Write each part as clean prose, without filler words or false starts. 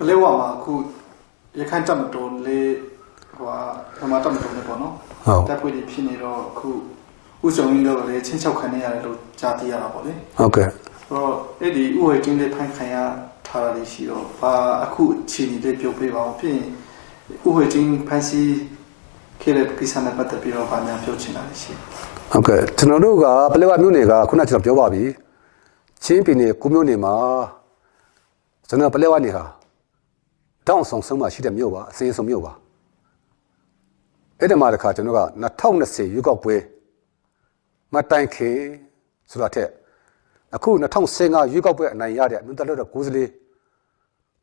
ဘလဲဝါမှာအခုရခိုင်တပ်မတော်လေးဟိုဟာမှာတပ်မတော်လေးပေါ့နော်တပ်ဖွဲ့တွေဖြစ်နေတော့အခုဥဆောင်ရင်းတော့လေချင်းချောက်ခံနေရတယ်လို့ကြားသိရတာပေါ့လေဟုတ်ကဲ့အဲ့ဒီဥဝဲကျင်းတဲ့ဖိုင်ခံရထားတာရှိတော့ဘာအခုခြေနေတဲ့ပြုတ်ပေးပါအောင်ဖြစ်ရင်ဥဝဲကျင်းဖန်စီခဲ့တဲ့ကိစ္စနဲ့ပတ်သက်ပြီးတော့ဗာများပြောချင်တာရှိဟုတ်ကဲ့ကျွန်တော်တို့ကပလဲဝမြို့နယ်ကခုနကကျွန်တော်ပြောပါပြီချင်းပြည်နယ်ကိုမြို့နယ်မှာကျွန်တော်ပလဲဝနေဟာတောင်းဆောင်ဆုံးမှရှိတဲ့မြို့ပါအစင်းဆုံးမြို့ပါအဲ့ဒီမှာတခါကျွန်တော်က2020ရွေးကောက်ပွဲမတိုင်ခင်ဆိုတာထက်အခု2015ရွေးကောက်ပွဲအနိုင်ရတဲ့အမြင့်တက်လို့ကိုယ်စလေး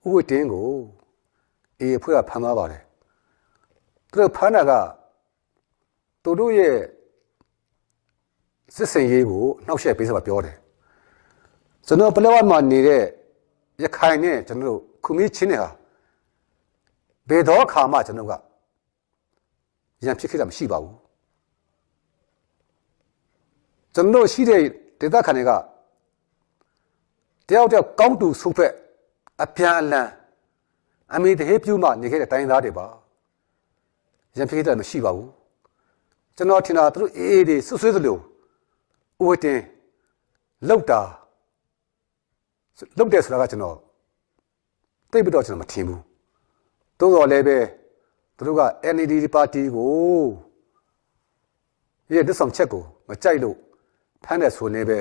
ဥဝတ်တင်းကိုအေးဖွဲ့ကဖမ်းသွားပါတယ်သူတို့ဖမ်းတာကသူတို့ရဲ့စစ်စင်ရေးကိုနှောက်ယှက်ပေးစမှာပြောတယ်ကျွန်တော်ပလဲဝမှာနေတဲ့ရခိုင်နဲ့ကျွန်တော်တို့ခုမီးချင်းတွေဟာဘယ်တော့အခါမှကျွန်တော်ကရံဖြစ်ခဲ့တာမရှိပါဘူးကျွန်တော်ရှိတဲ့ဒေသခံတွေကတယောက်ကောင်းတူဆုဖက်အပြန်အလှန်အမေတဟေးပြူမှနေခဲ့တဲ့တိုင်းသားတွေပါရံဖြစ်ခဲ့တာမရှိပါဘူးကျွန်တော်ထင်တာသူတို့အေးတွေဆွဆွဲသလိုဥဝတင်လောက်တယ်ဆိုတာကကျွန်တော်သိပြီးတော့ကျွန်တော်မထင်ဘူးသို့တော်လည်းပဲသူတို့က NLD ပါတီကိုရဲ့ဒုဆောင်ချက်ကိုမကြိုက်လို့ဖမ်းတယ်ဆိုနေပဲ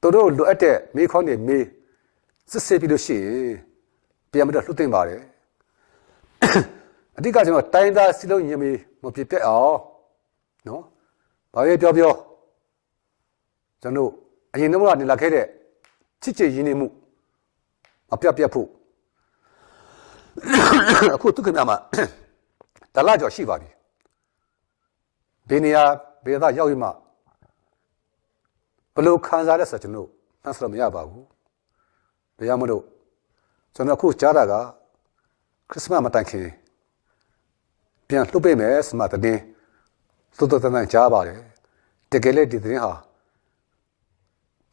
သူတို့လိုအပ်တဲ့မိခေါင်းတွေမေးစစ်ဆေးပြီးလို့ရှိရင်ပြန်ပြီးတော့လှုပ်သိမ့်ပါတယ်အဓိကကျွန်တော်တိုင်းသားစီလုံးညင်မီမပြပြအောင်နော်ဘာပဲပြောကျွန်တော်အရင်တော့ကနေလာခဲ့တဲ့ချစ်ချစ်ရင်းနေမှုမပြတ်ဖို့အခုသူကမှတလားကြော်ရှိပါပြီဘယ်နေရာဘယ်သားရောက်ရမှဘလို့ခံစားရတဲ့ဆိုကျွန်တော်နှဆလို့မရပါဘူးတရားမလို့ကျွန်တော်အခုကြားတာကခရစ်စမတ်မတိုင်ခင်ပြန်လှုပ်ပေးမယ်စမတ်တဲ့သို့တော်တန်းကြားပါတယ်တကယ်လေဒီသတင်းဟာ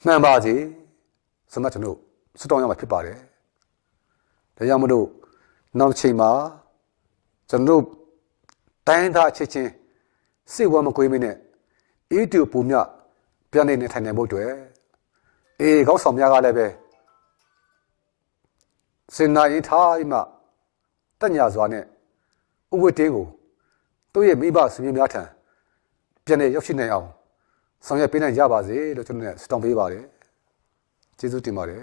မှန်ပါစေစမတ်ကျွန်တော်စွတောင်းရမှာဖြစ်ပါတယ်တရားမလို့နောက်ချိန်မှာကျွန်တော်တိုင်းသားအချင်းချင်းစိတ်ဝမ်းမကွေးမင်းနဲ့အေးတူပူမြပြန်နေထိုင်နိုင်ဖို့အတွက်အေးကောင်းဆောင်များကလည်းပဲစင်နာရင်ထားပြီးမှတက်ညာစွာနဲ့ဥဝတ်တင်းကိုသူ့ရဲ့မိဘဆွေမျိုးများထံပြန်နေရောက်ရှိနိုင်အောင်ဆောင်ရွက်ပေးနိုင်ကြပါစေလို့ကျွန်တော်နဲ့စတောင်းပေးပါတယ်ကျေးဇူးတင်ပါတယ်